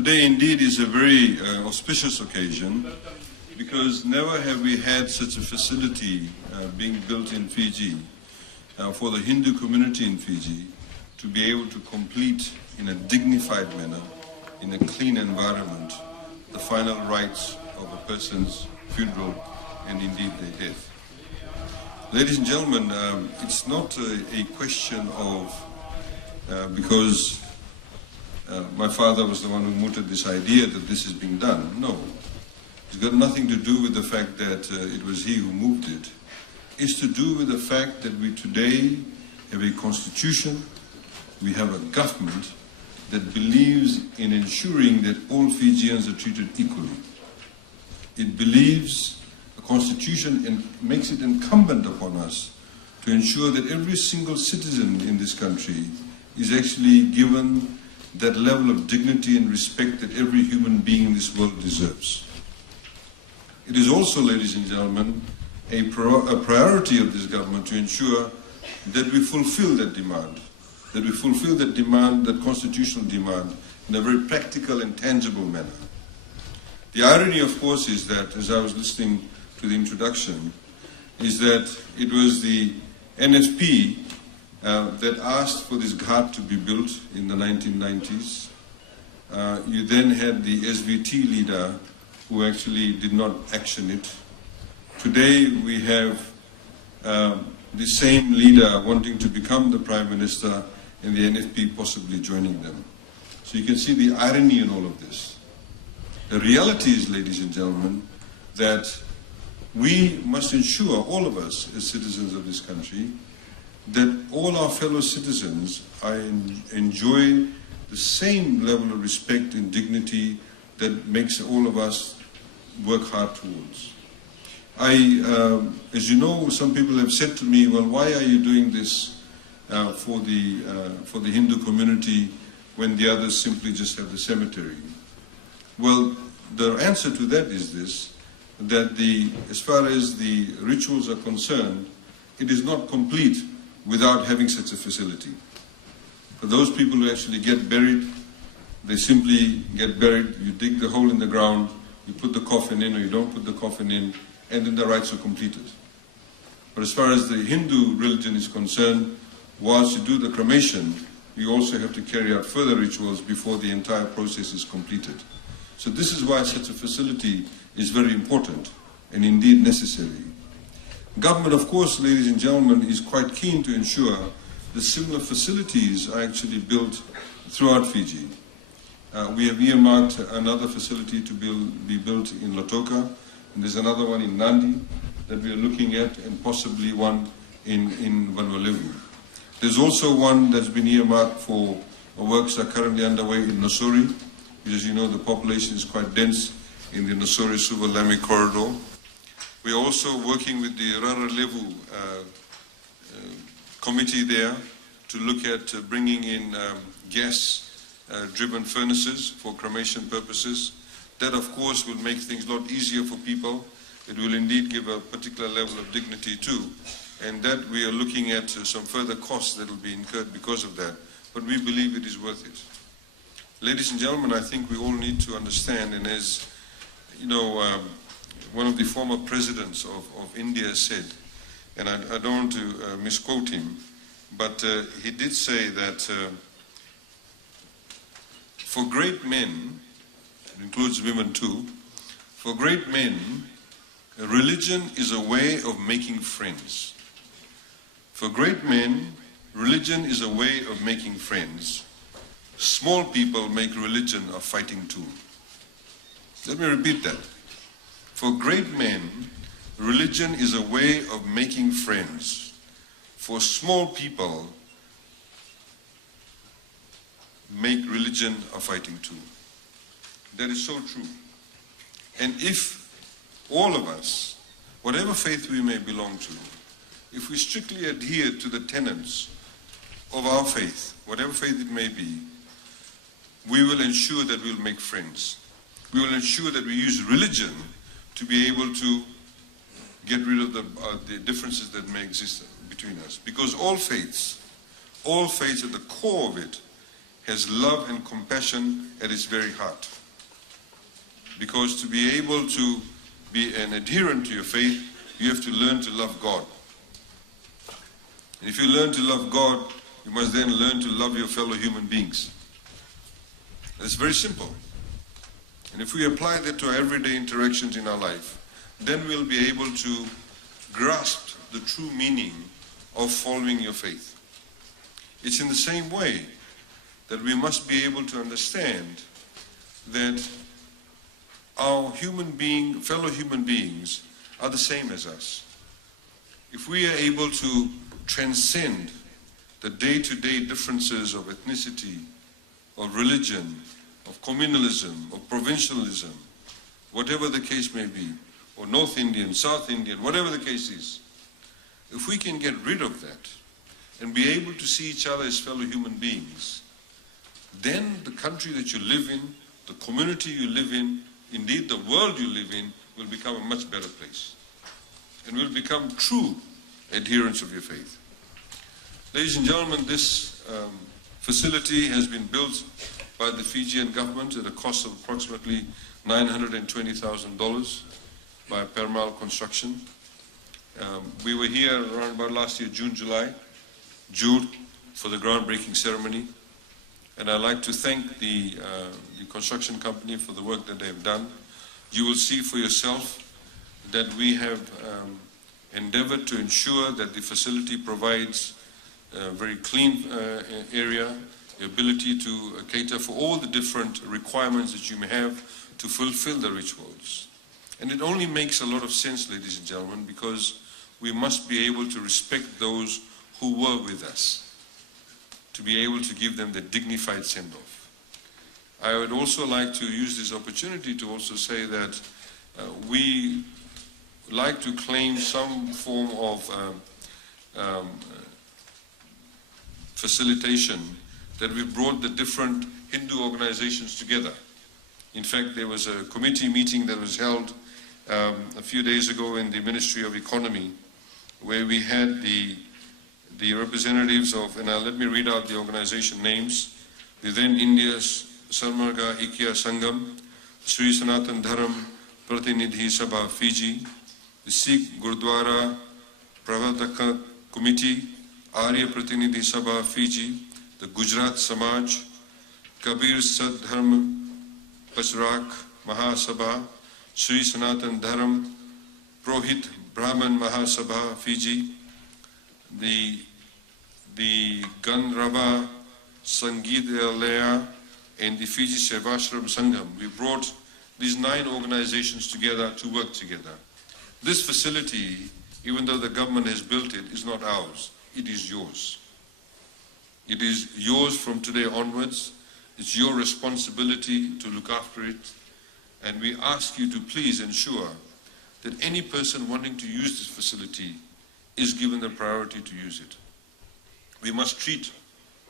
Today indeed is a very auspicious occasion, because never have we had such a facility being built in Fiji for the Hindu community in Fiji to be able to complete in a dignified manner, in a clean environment, the final rites of a person's funeral and indeed their death. Ladies and gentlemen, it's not a question of because my father was the one who mooted this idea that this is being done. No. It's got nothing to do with the fact that it was he who moved it. It's to do with the fact that we today have a constitution, we have a government that believes in ensuring that all Fijians are treated equally. It believes a constitution and makes it incumbent upon us to ensure that every single citizen in this country is actually given that level of dignity and respect that every human being in this world deserves. It is also, ladies and gentlemen, a priority of this government to ensure that we fulfill that demand, that constitutional demand, in a very practical and tangible manner. The irony, of course, is that, as I was listening to the introduction, is that it was the NFP that asked for this ghat to be built in the 1990s. You then had the SVT leader who actually did not action it. Today we have the same leader wanting to become the Prime Minister and the NFP possibly joining them. So you can see the irony in all of this. The reality is, ladies and gentlemen, that we must ensure, all of us as citizens of this country, that all our fellow citizens enjoy the same level of respect and dignity that makes all of us work hard towards. As you know, some people have said to me, well, why are you doing this for the Hindu community when the others simply just have the cemetery? Well, the answer to that is this, that as far as the rituals are concerned, it is not complete without having such a facility. For those people who actually get buried, they simply get buried, you dig the hole in the ground, you put the coffin in or you don't put the coffin in, and then the rites are completed. But as far as the Hindu religion is concerned, whilst you do the cremation, you also have to carry out further rituals before the entire process is completed. So this is why such a facility is very important and indeed necessary. Government, of course, ladies and gentlemen, is quite keen to ensure that similar facilities are actually built throughout Fiji. We have earmarked another facility to be built in Lautoka, and there's another one in Nandi that we are looking at, and possibly one in Vatuwaqa. There's also one that's been earmarked for works that are currently underway in Nosuri, because as you know the population is quite dense in the Nosuri-Suva-Lami corridor. We're also working with the Raralevu committee there to look at bringing in gas-driven furnaces for cremation purposes. That, of course, will make things a lot easier for people. It will indeed give a particular level of dignity too. And that we are looking at some further costs that will be incurred because of that. But we believe it is worth it. Ladies and gentlemen, I think we all need to understand, and as you know, one of the former presidents of India said, and I don't want to misquote him, but he did say that for great men, it includes women too, for great men, religion is a way of making friends. For great men, religion is a way of making friends. Small people make religion a fighting tool. Let me repeat that. For great men, religion is a way of making friends. For small people, make religion a fighting tool. That is so true. And if all of us, whatever faith we may belong to, if we strictly adhere to the tenets of our faith, whatever faith it may be, we will ensure that we'll make friends. We will ensure that we use religion to be able to get rid of the differences that may exist between us. Because all faiths at the core of it, has love and compassion at its very heart. Because to be able to be an adherent to your faith, you have to learn to love God. And if you learn to love God, you must then learn to love your fellow human beings. It's very simple. And if we apply that to our everyday interactions in our life, then we'll be able to grasp the true meaning of following your faith. It's in the same way that we must be able to understand that our fellow human beings are the same as us. If we are able to transcend the day-to-day differences of ethnicity, of religion, of communalism, of provincialism, whatever the case may be, or North Indian, South Indian, whatever the case is, if we can get rid of that and be able to see each other as fellow human beings, then the country that you live in, the community you live in, indeed the world you live in, will become a much better place and will become true adherents of your faith. Ladies and gentlemen, this facility has been built by the Fijian government at a cost of approximately $920,000 by Permal Construction. We were here around about last year, June, for the groundbreaking ceremony. And I'd like to thank the construction company for the work that they've done. You will see for yourself that we have endeavored to ensure that the facility provides a very clean area, the ability to cater for all the different requirements that you may have to fulfill the rituals. And it only makes a lot of sense, ladies and gentlemen, because we must be able to respect those who were with us, to be able to give them the dignified send-off. I would also like to use this opportunity to also say that we like to claim some form of facilitation, that we brought the different Hindu organizations together. In fact, there was a committee meeting that was held a few days ago in the Ministry of Economy, where we had the representatives of, and let me read out the organization names: the then India's Sarmarga Ikya Sangam, Sri Sanatan Dharam Pratinidhi Sabha Fiji, the Sikh Gurdwara Pravataka Committee, Arya Pratinidhi Sabha Fiji, the Gujarat Samaj, Kabir Sad Dharma Pasrak Mahasabha, Sri Sanatan Dharam Prohit Brahman Mahasabha Fiji, the Ganrava Sangeetalaya, and the Fiji Sevashram Sangham. We brought these 9 organizations together to work together. This facility, even though the government has built it, is not ours. It is yours. It is yours from today onwards. It's your responsibility to look after it. And we ask you to please ensure that any person wanting to use this facility is given the priority to use it. We must treat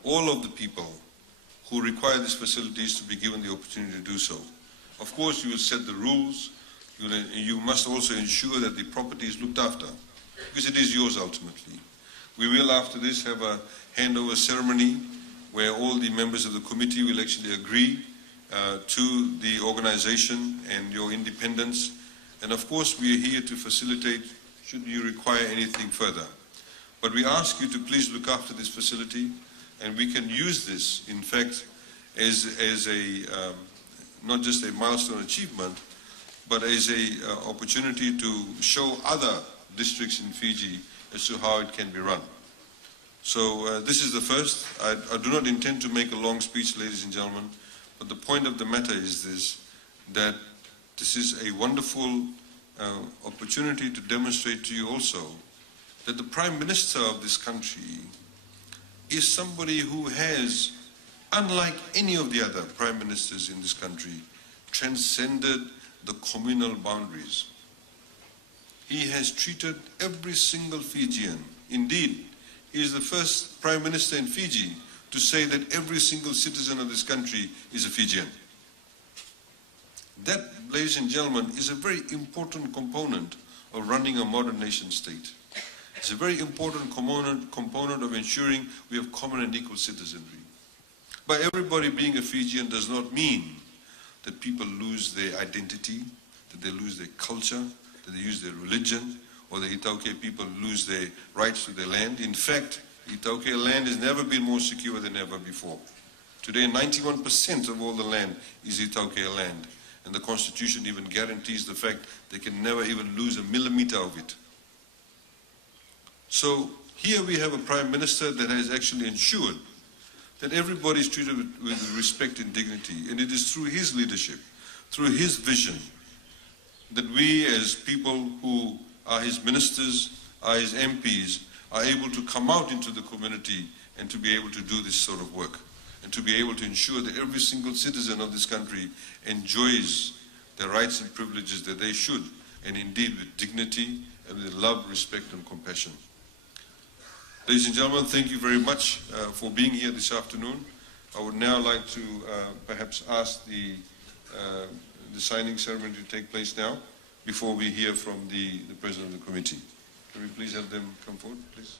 all of the people who require these facilities to be given the opportunity to do so. Of course, you will set the rules. You must also ensure that the property is looked after, because it is yours ultimately. We will, after this, have a handover ceremony where all the members of the committee will actually agree to the organization and your independence. And of course, we are here to facilitate should you require anything further. But we ask you to please look after this facility, and we can use this, in fact, as a not just a milestone achievement, but as a opportunity to show other districts in Fiji as to how it can be run. So this is the first. I do not intend to make a long speech, ladies and gentlemen, but the point of the matter is this, that this is a wonderful opportunity to demonstrate to you also that the Prime Minister of this country is somebody who has, unlike any of the other Prime Ministers in this country, transcended the communal boundaries. He has treated every single Fijian. Indeed, he is the first Prime Minister in Fiji to say that every single citizen of this country is a Fijian. That, ladies and gentlemen, is a very important component of running a modern nation state. It's a very important component of ensuring we have common and equal citizenry. By everybody being a Fijian does not mean that people lose their identity, that they lose their culture, that they use their religion, or the Itauke people lose their rights to their land. In fact, Itauke land has never been more secure than ever before. Today, 91% of all the land is Itauke land, and the Constitution even guarantees the fact they can never even lose a millimeter of it. So here we have a Prime Minister that has actually ensured that everybody is treated with respect and dignity, and it is through his leadership, through his vision, that we as people who are his ministers, are his MPs, are able to come out into the community and to be able to do this sort of work, and to be able to ensure that every single citizen of this country enjoys the rights and privileges that they should, and indeed with dignity and with love, respect and compassion. Ladies and gentlemen, thank you very much for being here this afternoon. I would now like to perhaps ask the signing ceremony to take place now, before we hear from the President of the Committee. Can we please have them come forward, please?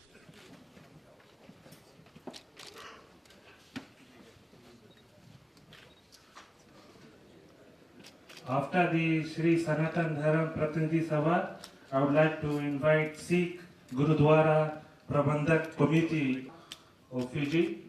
After the Sri Sanatan Dharam Pratinidhi Sabha, I would like to invite Sikh Gurudwara Prabandhak Committee of Fiji